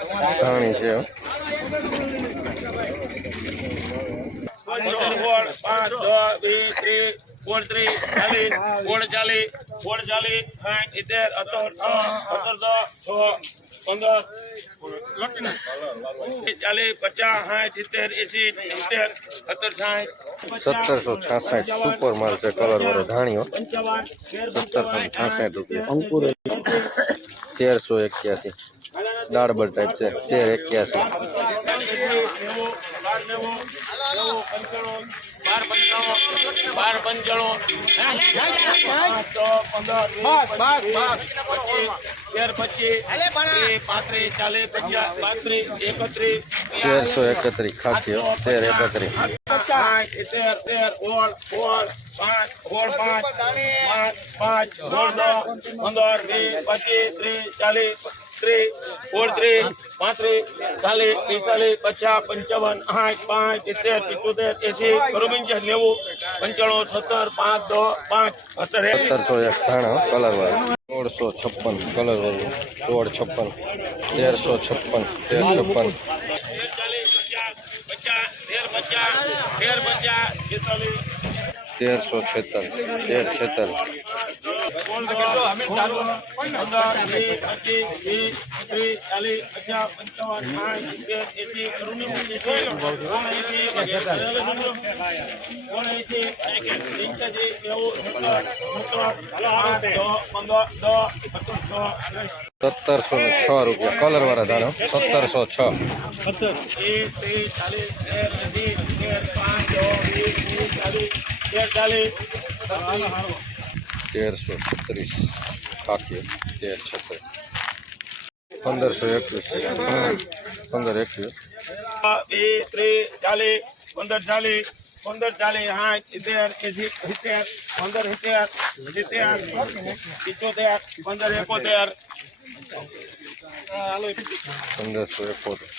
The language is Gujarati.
ધાણી છે સત્તરસો છાસઠ સુપર માલ છે કલર વાળો ધાણીઓ સત્તરસો છાસઠ રૂપિયા. અંકુર. તેરસો એક્યાસી. દાળબર ટાઈપ છે તેર એક્યાસી ત્રીસ એકત્રીસ તેરસો એકત્રીસ ખાદ્ય તેર એકત્રીસ. તેર તેર ઓળ ઓળ પાંચ ઓળ પાંચ પાંચ પાંચ ઓળ દસ પંદર વીસ પચીસ ત્રીસ ચાલીસ ત્રીસ ઓળત્રીસ પાંત્રીસ, ચાલીસ, પિસ્તાલીસ, પચાસ, પંચાવન આઠ પાંચ, સિત્તેર, પિચોતેર એસી નેવું, પંચાણું, સત્તર, પાંચ, દસ, પાંચ, સત્તર સત્તરસો કલર વાળો. સોળસો છપ્પન કલર વાળું. સોળ છપ્પન, તેરસો છપ્પન, તેર છપ્પન. તેરસો પચાસ તેર પચાસ છેતર તેર છેતર પંદર પચીસ વીસ ત્રીસ ચાલીસ પચાસ પંચાવન સાઠ સિત્તેર એસી ઓગણએંસી પંચ્યાસી નેવું પંદર દસ સત્તરસો ને છ રૂપિયા. કલર વાળા ધારો સત્તરસો છ. ચાલીસ ત્રીસ છત્રીસ ખાખી તેર છત્રીસ. પંદરસો એકવીસ. પંદર એકવીસ. બે ત્રીસ ચાલીસ પંદર ચાલીસ પંદર ચાલીસ સાઠ સિત્તેર સિત્તેર પંદર સિત્તેર સિત્તેર પિચોતેર પંદર એકોતેર. પંદરસો એકોતેર.